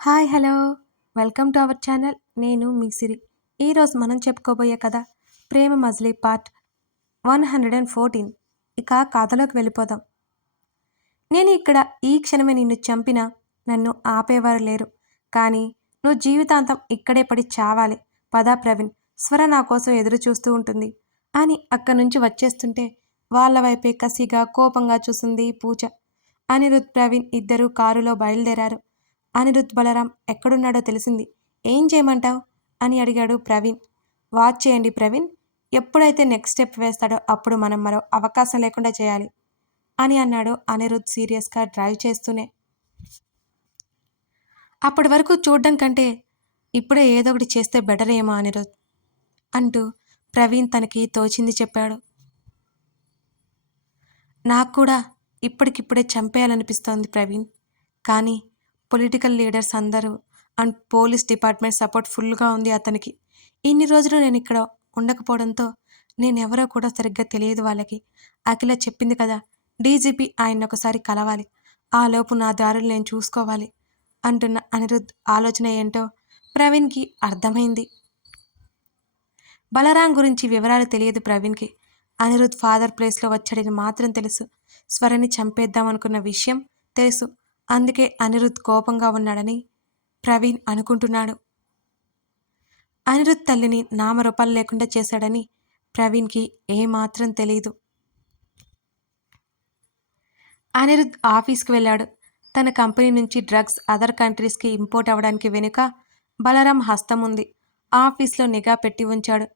Hi hello. Welcome to our channel. నేను మీ సిరి. ఈరోజు మనం చెప్పుకోబోయే కథ Prema Majili part one hundred and fourteen. ఇక కథలోకి వెళ్ళిపోదాం. నేను ఇక్కడ ఈ క్షణమే నిన్ను చంపినా నన్ను ఆపేవారు లేరు. కానీ నువ్వు జీవితాంతం ఇక్కడే పడి చావాలి. పదా ప్రవీణ్ స్వర నా కోసం ఎదురు చూస్తూ ఉంటుంది. అని అక్కడి నుంచి వచ్చేస్తుంటే వాళ్ళ వైపే కసిగా కోపంగా చూసింది పూజ. అనిరుద్ ప్రవీణ్ ఇద్దరూ కారులో బయలుదేరారు. అనిరుద్ బలరాం ఎక్కడున్నాడో తెలిసింది. ఏం చేయమంటావు? అని అడిగాడు ప్రవీణ్. వాచ్ చేయండి ప్రవీణ్. ఎప్పుడైతే నెక్స్ట్ స్టెప్ వేస్తాడో అప్పుడు మనం మరో అవకాశం లేకుండా చేయాలి అని అన్నాడు అనిరుద్ సీరియస్గా డ్రైవ్ చేస్తూనే. అప్పటి వరకు చూడడం కంటే ఇప్పుడే ఏదో ఒకటి చేస్తే బెటర్ ఏమో అనిరుద్ అంటూ ప్రవీణ్ తనకి తోచింది చెప్పాడు. నాకు కూడా ఇప్పటికిప్పుడే చంపేయాలనిపిస్తోంది ప్రవీణ్. కానీ పొలిటికల్ లీడర్స్ అందరూ అండ్ పోలీస్ డిపార్ట్మెంట్ సపోర్ట్ ఫుల్గా ఉంది అతనికి. ఇన్ని రోజులు నేను ఇక్కడ ఉండకపోవడంతో నేనెవరో కూడా సరిగ్గా తెలియదు వాళ్ళకి. అఖిల చెప్పింది కదా డీజీపీ ఆయన ఒకసారి కలవాలి. ఆ లోపు నా దారులు నేను చూసుకోవాలి అంటున్న అనిరుద్ధ్ ఆలోచన ఏంటో ప్రవీణ్కి అర్థమైంది. బలరాం గురించి వివరాలు తెలియదు ప్రవీణ్కి. అనిరుద్ ఫాదర్ ప్లేస్లో వచ్చాడని మాత్రం తెలుసు. స్వరని చంపేద్దామనుకున్న విషయం తెలుసు. అందుకే అనిరుద్ కోపంగా ఉన్నాడని ప్రవీణ్ అనుకుంటున్నాడు. అనిరుద్ తల్లిని నామరూపాలు లేకుండా చేశాడని ప్రవీణ్కి ఏమాత్రం తెలియదు అనిరుద్ ఆఫీస్కి వెళ్ళాడు. తన కంపెనీ నుంచి డ్రగ్స్ అదర్ కంట్రీస్కి ఇంపోర్ట్ అవ్వడానికి వెనుక బలరాం హస్తం ఉంది. ఆఫీస్లో నిఘా పెట్టి ఉంచాడు.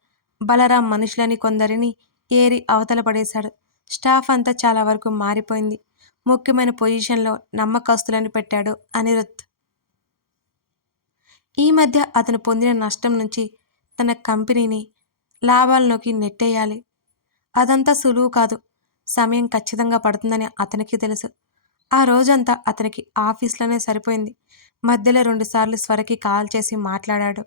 బలరాం మనుషులని కొందరిని ఏరి అవతల పడేశాడు. స్టాఫ్ అంతా చాలా వరకు మారిపోయింది. ముఖ్యమైన పొజిషన్లో నమ్మకస్తులను పెట్టాడు అనిరుద్ ఈ మధ్య అతను పొందిన నష్టం నుంచి తన కంపెనీని లాభాల్లోకి నెట్టేయాలి. అదంతా సులువు కాదు. సమయం ఖచ్చితంగా పడుతుందని అతనికి తెలుసు. ఆ రోజంతా అతనికి ఆఫీస్లోనే సరిపోయింది. మధ్యలో రెండుసార్లు స్వరకి కాల్ చేసి మాట్లాడాడు.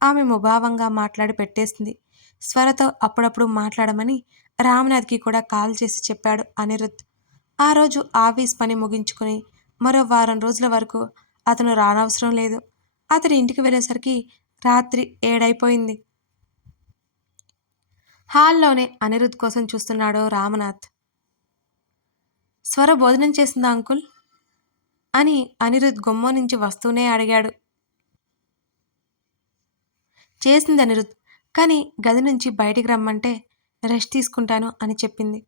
ఆమె ముభావంగా మాట్లాడి పెట్టేసింది. స్వరతో అప్పుడప్పుడు మాట్లాడమని రామ్నాథ్కి కూడా కాల్ చేసి చెప్పాడు అనిరుద్ ఆ రోజు ఆఫీస్ పని ముగించుకుని మరో వారం రోజుల వరకు అతను రానవసరం లేదు. అతని ఇంటికి వెళ్ళేసరికి రాత్రి ఏడైపోయింది. హాల్లోనే అనిరుద్ కోసం చూస్తున్నాడు రామనాథ్. స్వర భోజనం చేసిందా అంకుల్? అని అనిరుద్ గుమ్మ నుంచి వస్తూనే అడిగాడు. చేసింది అనిరుద్ కానీ గది నుంచి బయటికి రమ్మంటే రెస్ట్ తీసుకుంటాను అని చెప్పింది.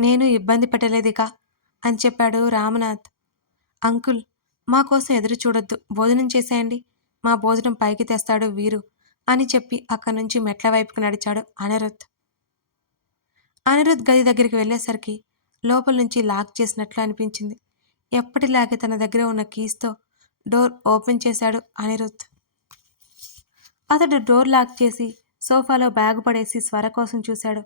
నేను ఇబ్బంది పెట్టలేదిక అని చెప్పాడు రామనాథ్. అంకుల్ మా కోసం ఎదురు చూడొద్దు. భోజనం చేసేయండి. మా భోజనం పైకి తెస్తాడు వీరు అని చెప్పి అక్కడి నుంచి మెట్ల వైపుకు నడిచాడు అనిరుద్ అనిరుద్ గది దగ్గరికి వెళ్ళేసరికి లోపల నుంచి లాక్ చేసినట్లు అనిపించింది. ఎప్పటిలాగే తన దగ్గర ఉన్న కీస్తో డోర్ ఓపెన్ చేశాడు అనిరుద్ అతడు డోర్ లాక్ చేసి సోఫాలో బ్యాగ్ పడేసి స్వర కోసం చూశాడు.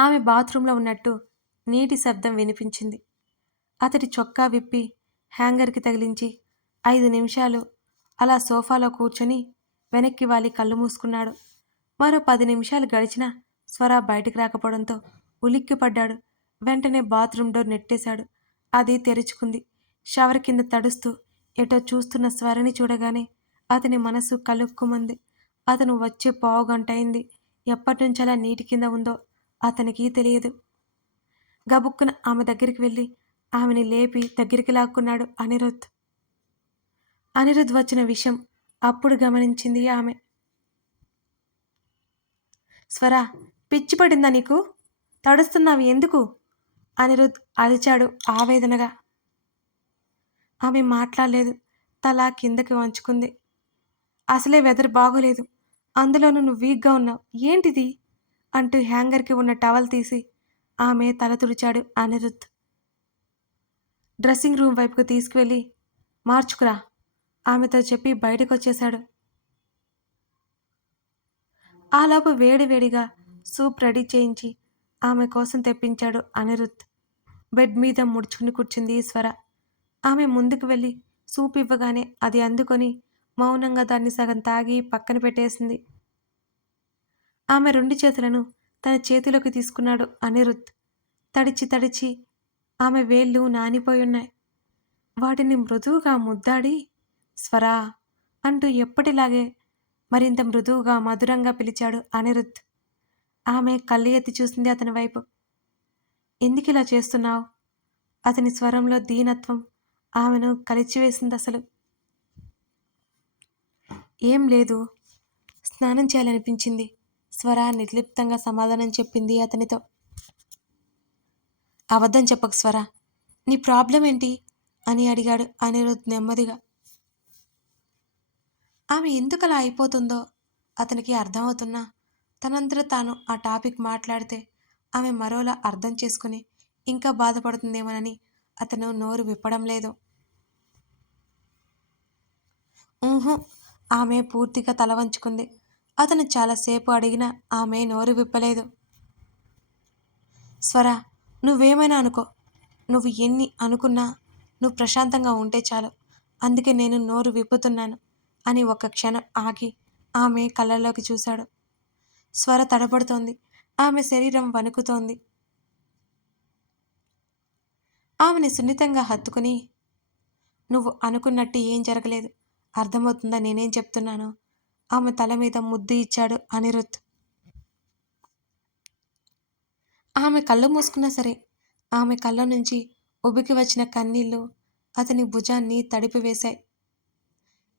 ఆమె బాత్రూంలో ఉన్నట్టు నీటి శబ్దం వినిపించింది. అతడి చొక్కా విప్పి హ్యాంగర్కి తగిలించి ఐదు నిమిషాలు అలా సోఫాలో కూర్చొని వెనక్కి వాలి కళ్ళు మూసుకున్నాడు. మరో పది నిమిషాలు గడిచినా స్వర బయటికి రాకపోవడంతో ఉలిక్కిపడ్డాడు. వెంటనే బాత్రూమ్ డోర్ నెట్టేశాడు. అది తెరుచుకుంది. షవర్ కింద తడుస్తూ ఎటో చూస్తున్న స్వరని చూడగానే అతని మనసు కలుక్కుమంది. అతను వచ్చే పావు గంట అయింది. ఎప్పటి నుంచి అలా నీటి కింద ఉందో అతనికి తెలియదు. గబుక్కున ఆమె దగ్గరికి వెళ్ళి ఆమెని లేపి దగ్గరికి లాక్కున్నాడు అనిరుద్ధ్ అనిరుద్ధ్ వచ్చిన విషయం అప్పుడు గమనించింది ఆమె. స్వర పిచ్చి పడిందా నీకు? తడుస్తున్నావు ఎందుకు? అనిరుద్ధ్ అరిచాడు ఆవేదనగా. ఆమె మాట్లాడలేదు తల కిందకి వంచుకుంది. అసలే వెదర్ బాగోలేదు అందులోనూ నువ్వు వీక్గా ఉన్నావు. ఏంటిది? అంటూ హ్యాంగర్కి ఉన్న టవల్ తీసి ఆమె తల తుడిచాడు అనిరుద్ధ్. డ్రెస్సింగ్ రూమ్ వైపుకు తీసుకువెళ్ళి మార్చుకురా ఆమెతో చెప్పి బయటకు వచ్చేశాడు ఆలోపు వేడివేడిగా సూప్ రెడీ చేయించి ఆమె కోసం తెప్పించాడు అనిరుద్ధ్. బెడ్ మీద ముడుచుకుని కూర్చుంది ఈశ్వర. ఆమె ముందుకు వెళ్ళి సూప్ ఇవ్వగానే అది అందుకొని మౌనంగా దాన్ని సగం తాగి పక్కన పెట్టేసింది. ఆమె రెండు చేతులను తన చేతిలోకి తీసుకున్నాడు అనిరుద్. తడిచి తడిచి ఆమె వేళ్ళు నానిపోయి ఉన్నాయి వాటిని మృదువుగా ముద్దాడి స్వరా అంటూ ఎప్పటిలాగే మరింత మృదువుగా మధురంగా పిలిచాడు అనిరుద్. ఆమె కళ్ళు ఎత్తి చూసింది అతని వైపు. ఎందుకు ఇలా చేస్తున్నావు? అతని స్వరంలో దీనత్వం ఆమెను కలిచివేసింది అసలు. ఏం లేదు. స్నానం చేయాలనిపించింది. స్వర నిర్లిప్తంగా సమాధానం చెప్పింది అతనితో. అబద్ధం చెప్పకు స్వర. నీ ప్రాబ్లం ఏంటి? అని అడిగాడు అనిరుద్ నెమ్మదిగా. ఆమె ఎందుకు అలా అయిపోతుందో అతనికి అర్థమవుతున్నా. తనంతట తాను ఆ టాపిక్ మాట్లాడితే ఆమె మరోలా అర్థం చేసుకుని ఇంకా బాధపడుతుందేమోనని అతను నోరు విప్పడం లేదు. ఊహు ఆమె పూర్తిగా తల వంచుకుంది. అతను చాలాసేపు అడిగినా ఆమె నోరు విప్పలేదు. స్వర నువ్వేమైనా అనుకో. నువ్వు ఎన్ని అనుకున్నా నువ్వు ప్రశాంతంగా ఉంటే చాలు. అందుకే నేను నోరు విప్పుతున్నాను అని ఒక క్షణం ఆగి ఆమె కళ్ళలోకి చూశాడు. స్వర తడబడుతోంది ఆమె శరీరం వణుకుతోంది. ఆమెని సున్నితంగా హత్తుకుని నువ్వు అనుకున్నట్టు ఏం జరగలేదు. అర్థమవుతుందా నేనేం చెప్తున్నాను? ఆమె తల మీద ముద్దు ఇచ్చాడు అనిరుత్ ఆమె కళ్ళు మూసుకున్నా సరే ఆమె కళ్ళ నుంచి ఉబికి వచ్చిన కన్నీళ్ళు అతని భుజాన్ని తడిపివేశాయి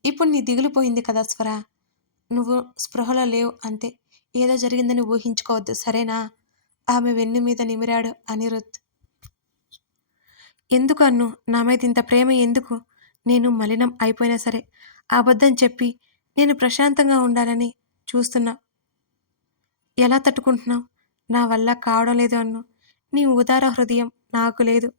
ఇప్పుడు నీ దిగులు పోయింది కదా స్వర నువ్వు స్పృహలో లేవు అంతే ఏదో జరిగిందని ఊహించుకోవద్దు సరేనా? ఆమె వెన్ను మీద నిమిరాడు అనిరుత్ ఎందుకు అన్ను? నా మీద ఇంత ప్రేమ ఎందుకు? నేను మలినం అయిపోయినా సరే అబద్ధం చెప్పి నేను ప్రశాంతంగా ఉండాలని చూస్తున్నా. ఎలా తట్టుకుంటున్నావు? నా వల్ల కావడం లేదు అన్ను. నీ ఉదార హృదయం నాకు లేదు.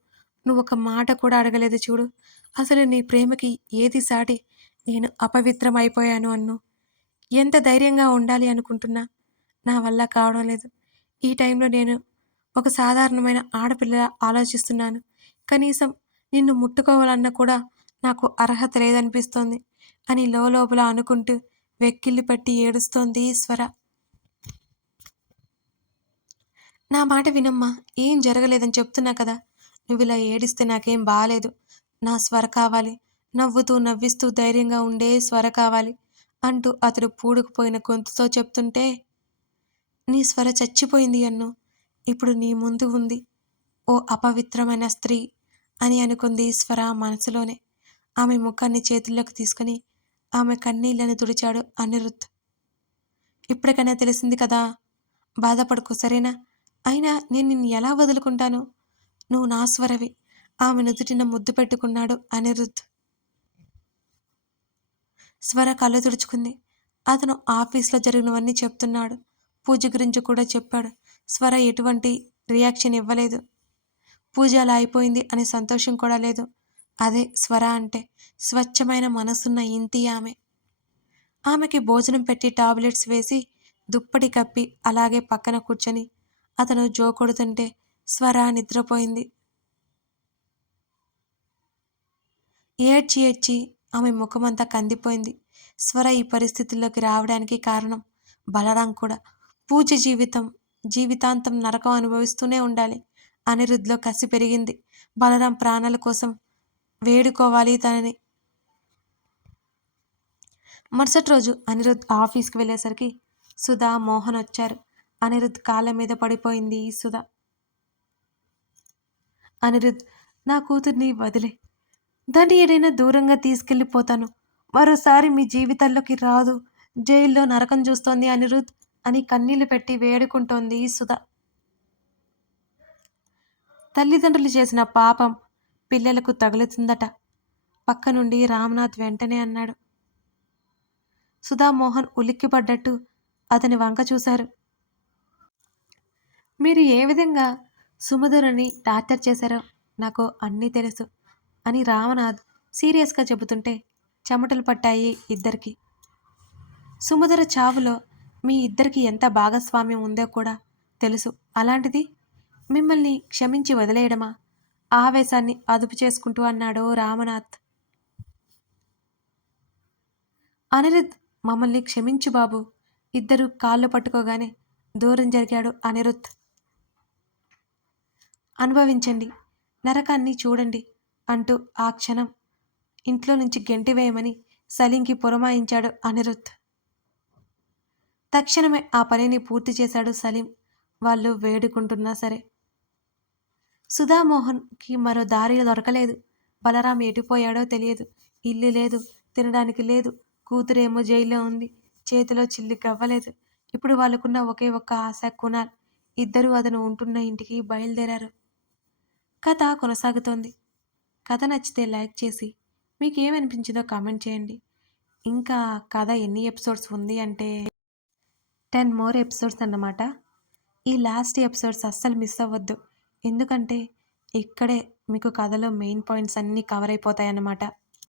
నువ్వు ఒక మాట కూడా అడగలేదు చూడు. అసలు నీ ప్రేమకి ఏది సాటి? నేను అపవిత్రం అయిపోయాను అన్ను. ఎంత ధైర్యంగా ఉండాలి అనుకుంటున్నా? నా వల్ల కావడం లేదు. ఈ టైంలో నేను ఒక సాధారణమైన ఆడపిల్ల ఆలోచిస్తున్నాను. కనీసం నిన్ను ముట్టుకోవాలన్నా కూడా నాకు అర్హత లేదనిపిస్తోంది. అని లోపల అనుకుంటూ వెక్కిళ్ళు పెట్టి ఏడుస్తోంది స్వర నా మాట వినమ్మా ఏం జరగలేదని చెప్తున్నా కదా. నువ్వు ఇలా ఏడిస్తే నాకేం బాగాలేదు నా స్వర కావాలి. నవ్వుతూ నవ్విస్తూ ధైర్యంగా ఉండే స్వర కావాలి అంటూ అతడు పూడుకుపోయిన గొంతుతో చెప్తుంటే నీ స్వర చచ్చిపోయింది అన్ను. ఇప్పుడు నీ ముందు ఉంది ఓ అపవిత్రమైన స్త్రీ అని అనుకుంది స్వర మనసులోనే. ఆమె ముఖాన్ని చేతుల్లోకి తీసుకుని ఆమె కన్నీళ్ళను తుడిచాడు అనిరుద్ధ్. ఇప్పటికైనా తెలిసింది కదా బాధపడుకో సరేనా? అయినా నేను నిన్ను ఎలా వదులుకుంటాను? నువ్వు నా స్వరవి ఆమె నుదుటిన ముద్దు పెట్టుకున్నాడు అనిరుద్ధ్. స్వర కళ్ళు తుడుచుకుంది. అతను ఆఫీస్లో జరిగినవన్నీ చెప్తున్నాడు. పూజ గురించి కూడా చెప్పాడు. స్వర ఎటువంటి రియాక్షన్ ఇవ్వలేదు. పూజ అలా అయిపోయింది అనే సంతోషం కూడా లేదు. అదే స్వర అంటే స్వచ్ఛమైన మనసున్న ఇంతి ఆమె. ఆమెకి భోజనం పెట్టి టాబ్లెట్స్ వేసి దుప్పటి కప్పి అలాగే పక్కన కూర్చొని అతను జో కొడుతుంటే స్వర నిద్రపోయింది. ఏడ్చి ఏడ్చి ఆమె ముఖమంతా కందిపోయింది. స్వర ఈ పరిస్థితుల్లోకి రావడానికి కారణం బలరాం కూడా. పూజ జీవితం జీవితాంతం నరకం అనుభవిస్తూనే ఉండాలి. అనిరుద్ధిలో కసి పెరిగింది. బలరాం ప్రాణాల కోసం వేడుకోవాలి తనని. మరుసటి రోజు అనిరుద్ ఆఫీస్కి వెళ్ళేసరికి సుధా మోహన్ వచ్చారు. అనిరుద్ కాళ్ళ మీద పడిపోయింది సుధా. అనిరుద్ నా కూతుర్ని వదిలే. దాన్ని ఏదైనా దూరంగా తీసుకెళ్ళిపోతాను. మరోసారి మీ జీవితాల్లోకి రాదు. జైల్లో నరకం చూస్తోంది అనిరుద్ అని కన్నీళ్ళు పెట్టి వేడుకుంటోంది సుధా. తల్లిదండ్రులు చేసిన పాపం పిల్లలకు తగులుతుందట. పక్క నుండి రామ్నాథ్ వెంటనే అన్నాడు. సుధామోహన్ ఉలిక్కిపడ్డట్టు అతని వంక చూశారు. మీరు ఏ విధంగా సుమధురని టార్చర్ చేశారో నాకు అన్నీ తెలుసు అని రామనాథ్ సీరియస్గా చెబుతుంటే చెమటలు పట్టాయి ఇద్దరికి. సుమధుర చావులో మీ ఇద్దరికి ఎంత భాగస్వామ్యం ఉందో కూడా తెలుసు. అలాంటిది మిమ్మల్ని క్షమించి వదిలేయడమా? ఆవేశాన్ని అదుపు చేసుకుంటూ అన్నాడు రామనాథ్. అనిరుద్ మమ్మల్ని క్షమించు బాబు. ఇద్దరు కాళ్ళు పట్టుకోగానే దూరం జరిగాడు అనిరుద్. అనుభవించండి నరకాన్ని చూడండి అంటూ ఆ క్షణం ఇంట్లో నుంచి గెంటివేయమని సలీంకి పురమాయించాడు అనిరుద్ధ్ తక్షణమే ఆ పనిని పూర్తి చేశాడు సలీం. వాళ్ళు వేడుకుంటున్నా సరే సుధామోహన్కి మరో దారి దొరకలేదు. బలరాం ఎటుపోయాడో తెలియదు. ఇల్లు లేదు తినడానికి లేదు. కూతురేమో జైల్లో ఉంది. చేతిలో చిల్లి గవ్వలేదు ఇప్పుడు వాళ్ళకున్న ఒకే ఒక్క ఆశ కునాల్. ఇద్దరూ అతను ఉంటున్న ఇంటికి బయలుదేరారు. కథ కొనసాగుతోంది. కథ నచ్చితే లైక్ చేసి మీకు ఏమనిపించిందో కామెంట్ చేయండి. ఇంకా కథ ఎన్ని ఎపిసోడ్స్ ఉంది అంటే టెన్ మోర్ ఎపిసోడ్స్ అన్నమాట. ఈ లాస్ట్ ఎపిసోడ్స్ అస్సలు మిస్ అవ్వద్దు. ఎందుకంటే ఇక్కడే మీకు కథలో మెయిన్ పాయింట్స్ అన్నీ కవర్ అయిపోతాయి అన్నమాట